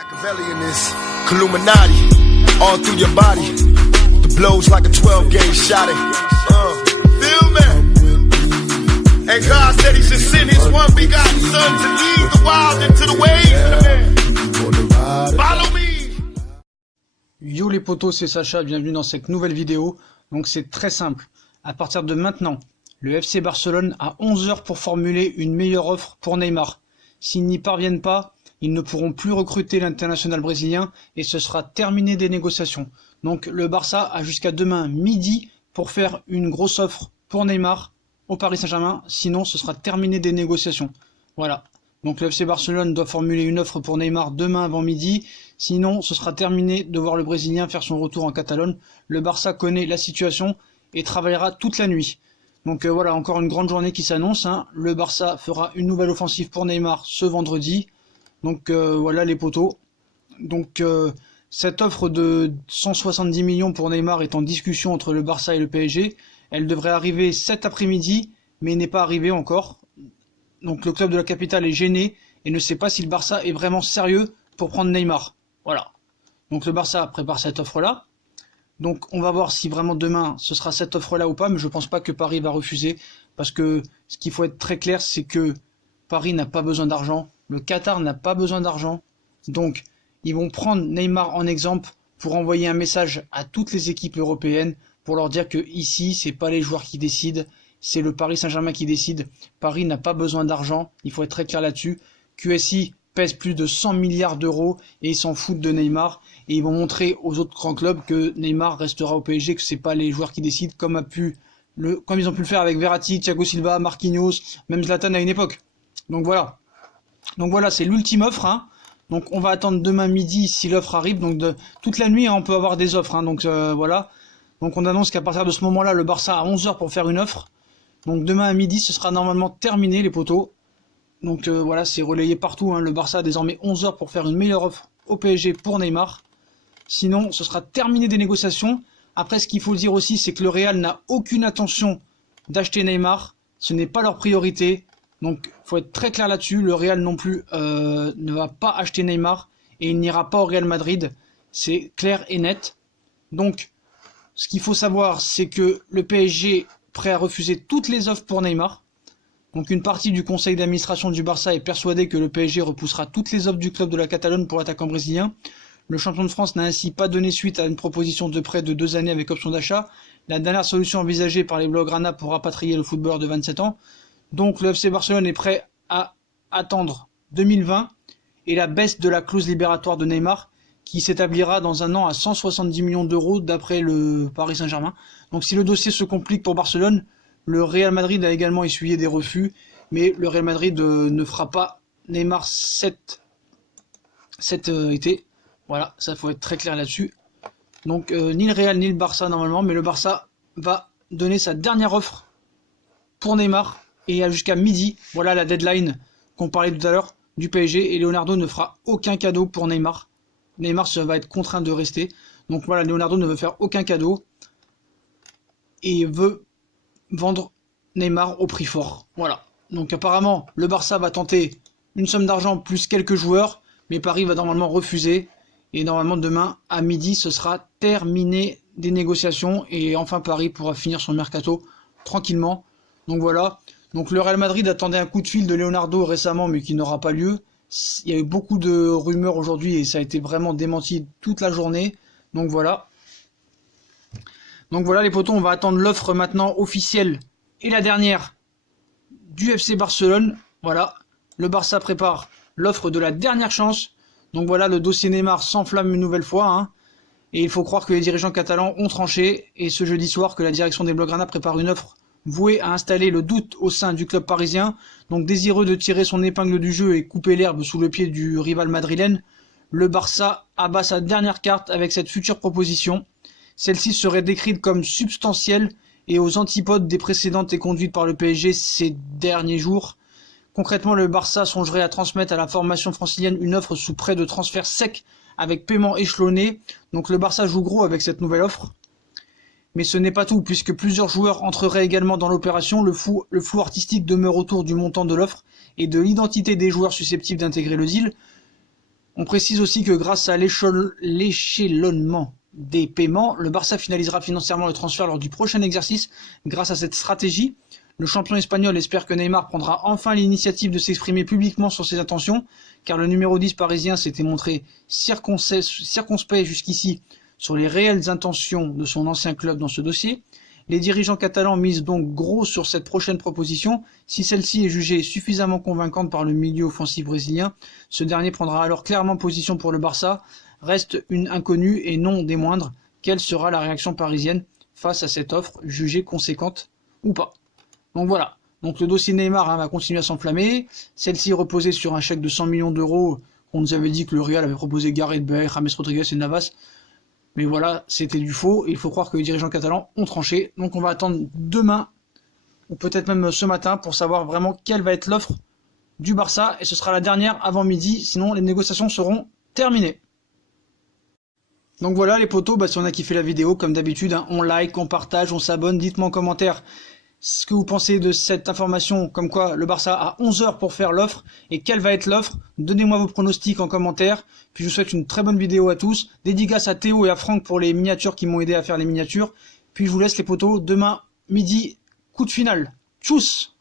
Machiavelli in this Illuminati, all through your body. The blows like a 12-gauge shot. Feel me? And God said He should send His one begotten Son to lead the wild into the ways. Follow me. Yo les potos, c'est Sacha, bienvenue dans cette nouvelle vidéo. Donc c'est très simple. À partir de maintenant, le FC Barcelone a 11 heures pour formuler une meilleure offre pour Neymar. S'ils n'y parviennent pas, ils ne pourront plus recruter l'international brésilien et ce sera terminé des négociations. Donc le Barça a jusqu'à demain midi pour faire une grosse offre pour Neymar au Paris Saint-Germain, sinon ce sera terminé des négociations. Voilà. Donc le FC Barcelone doit formuler une offre pour Neymar demain avant midi, sinon ce sera terminé de voir le Brésilien faire son retour en Catalogne. Le Barça connaît la situation et travaillera toute la nuit. Donc voilà, encore une grande journée qui s'annonce. Le Barça fera une nouvelle offensive pour Neymar ce vendredi. Donc voilà les potos. Donc cette offre de 170 millions pour Neymar est en discussion entre le Barça et le PSG. Elle devrait arriver cet après-midi, mais n'est pas arrivée encore. Donc le club de la capitale est gêné et ne sait pas si le Barça est vraiment sérieux pour prendre Neymar. Voilà. Donc le Barça prépare cette offre-là. Donc on va voir si vraiment demain ce sera cette offre-là ou pas, mais je pense pas que Paris va refuser, parce que ce qu'il faut être très clair, c'est que Paris n'a pas besoin d'argent, le Qatar n'a pas besoin d'argent, donc ils vont prendre Neymar en exemple pour envoyer un message à toutes les équipes européennes pour leur dire que ici c'est pas les joueurs qui décident, c'est le Paris Saint-Germain qui décide. Paris n'a pas besoin d'argent, il faut être très clair là-dessus. QSI pèse plus de 100 milliards d'euros et ils s'en foutent de Neymar, et ils vont montrer aux autres grands clubs que Neymar restera au PSG, que c'est pas les joueurs qui décident, comme ils ont pu le faire avec Verratti, Thiago Silva, Marquinhos, même Zlatan à une époque. Donc voilà, c'est l'ultime offre. Donc on va attendre demain midi si l'offre arrive. Donc toute la nuit on peut avoir des offres. Donc voilà. Donc on annonce qu'à partir de ce moment-là, le Barça a 11 heures pour faire une offre. Donc demain à midi, ce sera normalement terminé les potos. Donc voilà, c'est relayé partout. Le Barça a désormais 11 heures pour faire une meilleure offre au PSG pour Neymar. Sinon, ce sera terminé des négociations. Après, ce qu'il faut dire aussi, c'est que le Real n'a aucune intention d'acheter Neymar. Ce n'est pas leur priorité. Donc, il faut être très clair là-dessus. Le Real non plus ne va pas acheter Neymar. Et il n'ira pas au Real Madrid. C'est clair et net. Donc, ce qu'il faut savoir, c'est que le PSG est prêt à refuser toutes les offres pour Neymar. Donc, une partie du conseil d'administration du Barça est persuadée que le PSG repoussera toutes les offres du club de la Catalogne pour l'attaquant brésilien. Le champion de France n'a ainsi pas donné suite à une proposition de prêt de 2 années avec option d'achat, la dernière solution envisagée par les Blaugrana pour rapatrier le footballeur de 27 ans. Donc le FC Barcelone est prêt à attendre 2020 et la baisse de la clause libératoire de Neymar, qui s'établira dans un an à 170 millions d'euros d'après le Paris Saint-Germain. Donc si le dossier se complique pour Barcelone, le Real Madrid a également essuyé des refus, mais le Real Madrid ne fera pas Neymar cet été. Voilà, ça faut être très clair là-dessus. Donc ni le Real ni le Barça normalement, mais le Barça va donner sa dernière offre pour Neymar et jusqu'à midi. Voilà la deadline qu'on parlait tout à l'heure du PSG, et Leonardo ne fera aucun cadeau pour Neymar. Neymar va être contraint de rester. Donc voilà, Leonardo ne veut faire aucun cadeau et veut vendre Neymar au prix fort. Voilà. Donc apparemment, le Barça va tenter une somme d'argent plus quelques joueurs, mais Paris va normalement refuser. Et normalement demain à midi, ce sera terminé des négociations et enfin Paris pourra finir son mercato tranquillement. Donc voilà. Donc le Real Madrid attendait un coup de fil de Leonardo récemment, mais qui n'aura pas lieu. Il y a eu beaucoup de rumeurs aujourd'hui et ça a été vraiment démenti toute la journée. Donc voilà. Donc voilà les potos, on va attendre l'offre maintenant officielle et la dernière du FC Barcelone. Voilà. Le Barça prépare l'offre de la dernière chance. Donc voilà, le dossier Neymar s'enflamme une nouvelle fois. Et il faut croire que les dirigeants catalans ont tranché. Et ce jeudi soir, que la direction des Blaugrana prépare une offre vouée à installer le doute au sein du club parisien. Donc désireux de tirer son épingle du jeu et couper l'herbe sous le pied du rival madrilène, le Barça abat sa dernière carte avec cette future proposition. Celle-ci serait décrite comme substantielle et aux antipodes des précédentes et conduites par le PSG ces derniers jours. Concrètement, le Barça songerait à transmettre à la formation francilienne une offre sous prêt de transfert sec avec paiement échelonné. Donc le Barça joue gros avec cette nouvelle offre. Mais ce n'est pas tout, puisque plusieurs joueurs entreraient également dans l'opération. Le flou artistique demeure autour du montant de l'offre et de l'identité des joueurs susceptibles d'intégrer le deal. On précise aussi que grâce à l'échelonnement des paiements, le Barça finalisera financièrement le transfert lors du prochain exercice. Grâce à cette stratégie, le champion espagnol espère que Neymar prendra enfin l'initiative de s'exprimer publiquement sur ses intentions, car le numéro 10 parisien s'était montré circonspect jusqu'ici sur les réelles intentions de son ancien club dans ce dossier. Les dirigeants catalans misent donc gros sur cette prochaine proposition. Si celle-ci est jugée suffisamment convaincante par le milieu offensif brésilien, ce dernier prendra alors clairement position pour le Barça. Reste une inconnue et non des moindres. Quelle sera la réaction parisienne face à cette offre, jugée conséquente ou pas? Donc voilà. Donc le dossier Neymar va continuer à s'enflammer. Celle-ci reposait sur un chèque de 100 millions d'euros. On nous avait dit que le Real avait proposé Gareth Bale, James Rodriguez et Navas. Mais voilà, c'était du faux. Et il faut croire que les dirigeants catalans ont tranché. Donc on va attendre demain, ou peut-être même ce matin, pour savoir vraiment quelle va être l'offre du Barça. Et ce sera la dernière avant midi, sinon les négociations seront terminées. Donc voilà les potos, si on a kiffé la vidéo, comme d'habitude, on like, on partage, on s'abonne. Dites-moi en commentaire ce que vous pensez de cette information, comme quoi le Barça a 11 heures pour faire l'offre, et quelle va être l'offre. Donnez-moi vos pronostics en commentaire, puis je vous souhaite une très bonne vidéo à tous. Dédicace à Théo et à Franck pour les miniatures qui m'ont aidé à faire les miniatures, puis je vous laisse les potos, demain midi, coup de finale. Tchuss!